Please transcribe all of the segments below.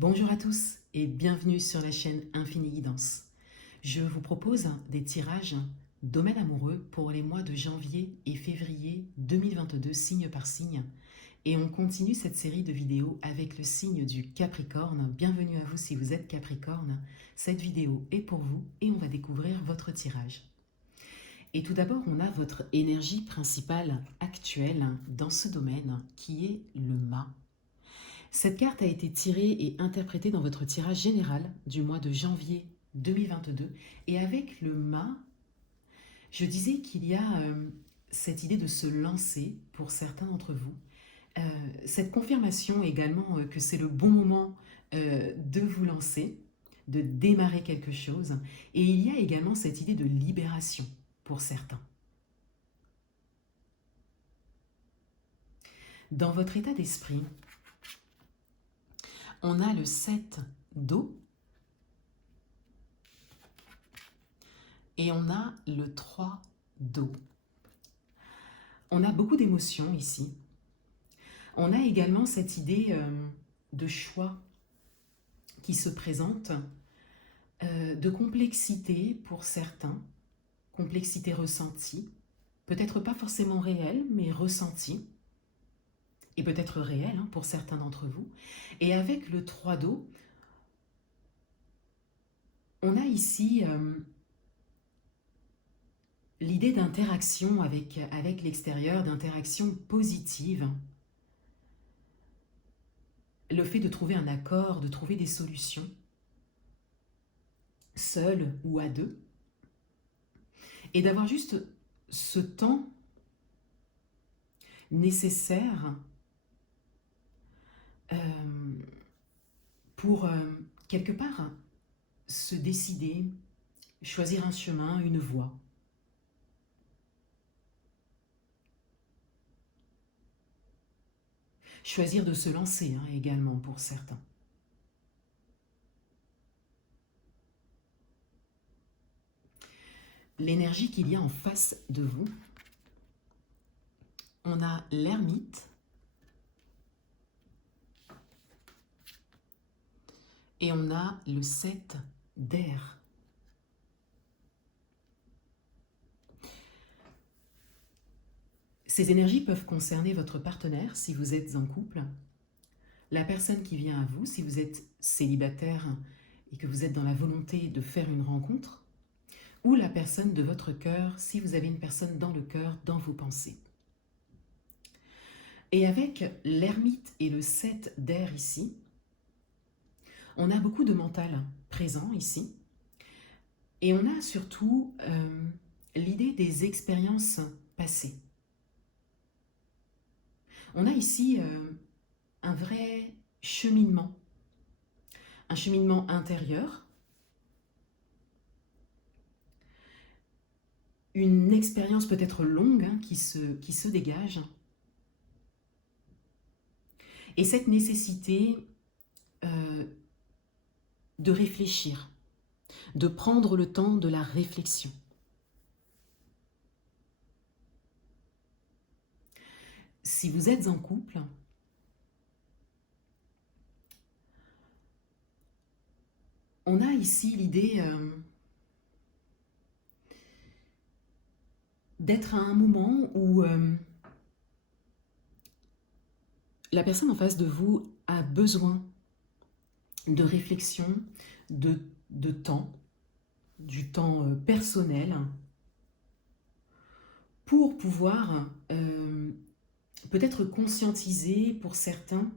Bonjour à tous et bienvenue sur la chaîne Infini Guidance. Je vous propose des tirages domaine amoureux pour les mois de janvier et février 2022, signe par signe. Et on continue cette série de vidéos avec le signe du Capricorne. Bienvenue à vous si vous êtes Capricorne. Cette vidéo est pour vous et on va découvrir votre tirage. Et tout d'abord, on a votre énergie principale actuelle dans ce domaine qui est le mât. Cette carte a été tirée et interprétée dans votre tirage général du mois de janvier 2022. Et avec le mât, je disais qu'il y a cette idée de se lancer pour certains d'entre vous. Cette confirmation également que c'est le bon moment de vous lancer, de démarrer quelque chose. Et il y a également cette idée de libération pour certains. Dans votre état d'esprit, on a le 7 d'eau et on a le 3 d'eau. On a beaucoup d'émotions ici. On a également cette idée de choix qui se présente, de complexité pour certains, complexité ressentie, peut-être pas forcément réelle, mais ressentie, et peut-être réelle pour certains d'entre vous. Et avec le 3 d'eau, on a ici l'idée d'interaction avec l'extérieur, d'interaction positive. Le fait de trouver un accord, de trouver des solutions, seul ou à deux, et d'avoir juste ce temps nécessaire pour quelque part se décider, choisir un chemin, une voie. Choisir de se lancer également pour certains. L'énergie qu'il y a en face de vous, on a l'ermite et on a le 7 d'air. Ces énergies peuvent concerner votre partenaire si vous êtes en couple, la personne qui vient à vous si vous êtes célibataire et que vous êtes dans la volonté de faire une rencontre, ou la personne de votre cœur si vous avez une personne dans le cœur, dans vos pensées. Et avec l'ermite et le 7 d'air ici, on a beaucoup de mental présent ici, et on a surtout l'idée des expériences passées. On a ici un vrai cheminement, un cheminement intérieur, une expérience peut-être longue qui se dégage, et cette nécessité de réfléchir, de prendre le temps de la réflexion. Si vous êtes en couple, on a ici l'idée d'être à un moment où la personne en face de vous a besoin de réflexion, de temps, du temps personnel, pour pouvoir peut-être conscientiser pour certains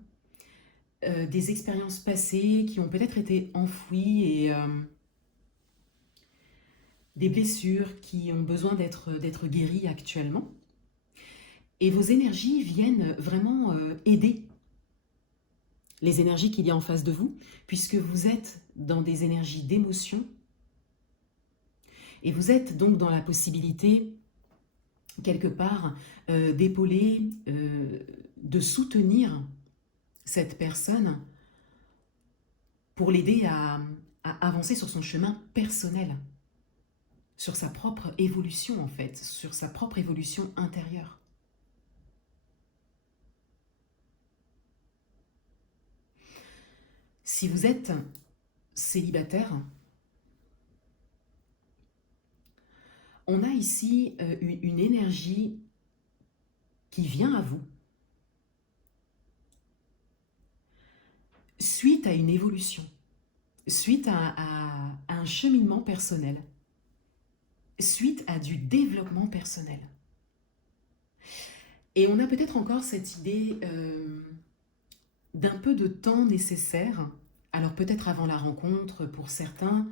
des expériences passées qui ont peut-être été enfouies et des blessures qui ont besoin d'être guéries actuellement. Et vos énergies viennent vraiment aider les énergies qu'il y a en face de vous, puisque vous êtes dans des énergies d'émotion, et vous êtes donc dans la possibilité, quelque part, d'épauler, de soutenir cette personne pour l'aider à avancer sur son chemin personnel, sur sa propre évolution en fait, sur sa propre évolution intérieure. Si vous êtes célibataire, on a ici une énergie qui vient à vous suite à une évolution, suite à un cheminement personnel, suite à du développement personnel. Et on a peut-être encore cette idée d'un peu de temps nécessaire, alors peut-être avant la rencontre pour certains,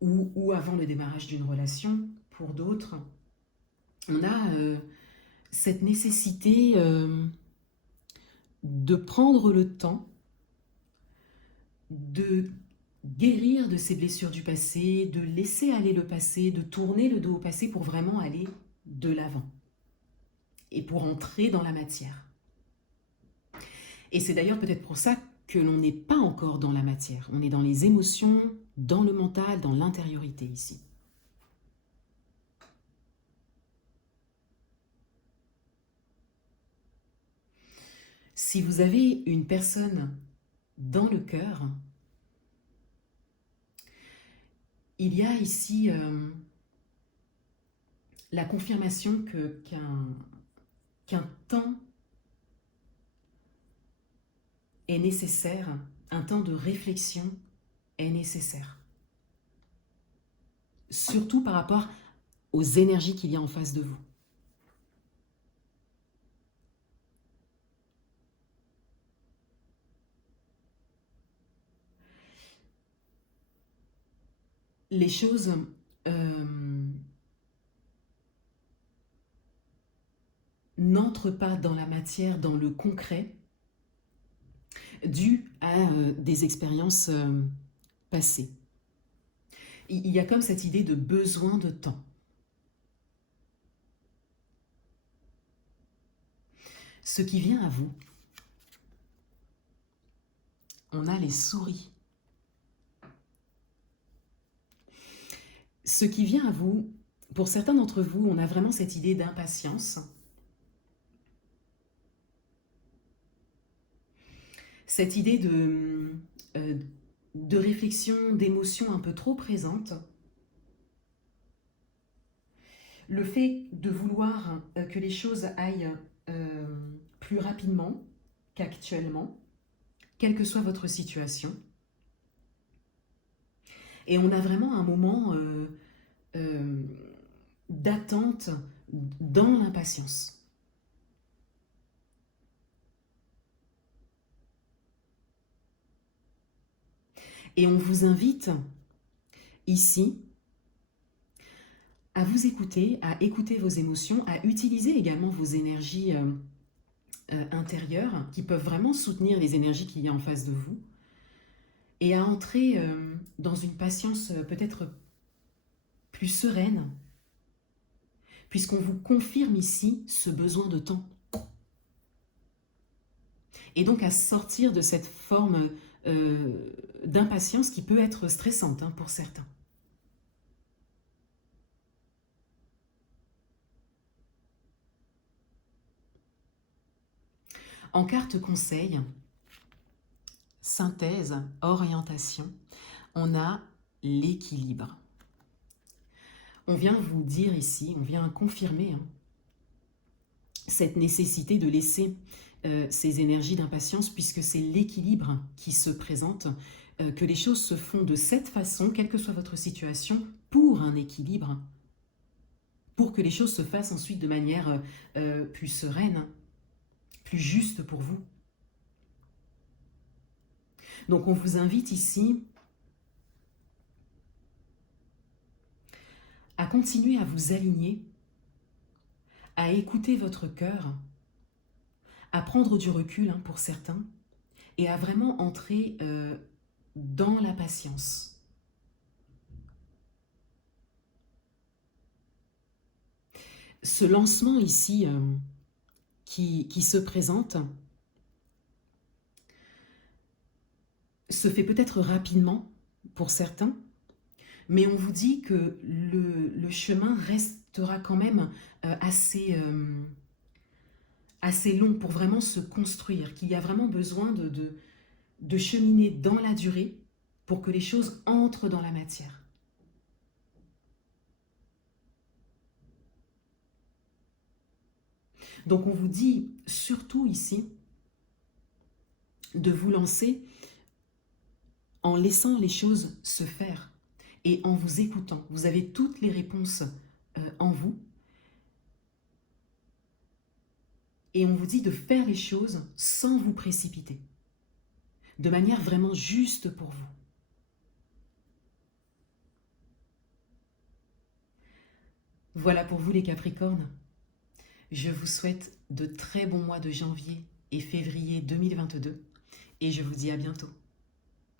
ou avant le démarrage d'une relation pour d'autres. On a cette nécessité de prendre le temps de guérir de ces blessures du passé, de laisser aller le passé, de tourner le dos au passé pour vraiment aller de l'avant et pour entrer dans la matière. Et c'est d'ailleurs peut-être pour ça que l'on n'est pas encore dans la matière. On est dans les émotions, dans le mental, dans l'intériorité ici. Si vous avez une personne dans le cœur, il y a ici la confirmation qu'un temps est nécessaire, un temps de réflexion est nécessaire. Surtout par rapport aux énergies qu'il y a en face de vous. Les choses n'entrent pas dans la matière, dans le concret, dû à des expériences passées. Il y a comme cette idée de besoin de temps. Ce qui vient à vous, on a les souris. Ce qui vient à vous, pour certains d'entre vous, on a vraiment cette idée d'impatience. Cette idée de réflexion, d'émotion un peu trop présente. Le fait de vouloir que les choses aillent plus rapidement qu'actuellement, quelle que soit votre situation. Et on a vraiment un moment d'attente dans l'impatience. Et on vous invite ici à vous écouter, à écouter vos émotions, à utiliser également vos énergies intérieures qui peuvent vraiment soutenir les énergies qu'il y a en face de vous et à entrer dans une patience peut-être plus sereine puisqu'on vous confirme ici ce besoin de temps. Et donc à sortir de cette forme d'impatience qui peut être stressante pour certains. En carte conseil, synthèse, orientation, on a l'équilibre. On vient vous dire ici, on vient confirmer cette nécessité de laisser ces énergies d'impatience puisque c'est l'équilibre qui se présente, que les choses se font de cette façon, quelle que soit votre situation, pour un équilibre, pour que les choses se fassent ensuite de manière plus sereine, plus juste pour vous. Donc on vous invite ici à continuer à vous aligner, à écouter votre cœur, à prendre du recul pour certains, et à vraiment entrer dans la patience. Ce lancement ici qui se présente se fait peut-être rapidement pour certains, mais on vous dit que le chemin restera quand même assez long pour vraiment se construire, qu'il y a vraiment besoin de cheminer dans la durée pour que les choses entrent dans la matière. Donc on vous dit surtout ici de vous lancer en laissant les choses se faire et en vous écoutant. Vous avez toutes les réponses en vous. Et on vous dit de faire les choses sans vous précipiter, de manière vraiment juste pour vous. Voilà pour vous les Capricornes. Je vous souhaite de très bons mois de janvier et février 2022 et je vous dis à bientôt.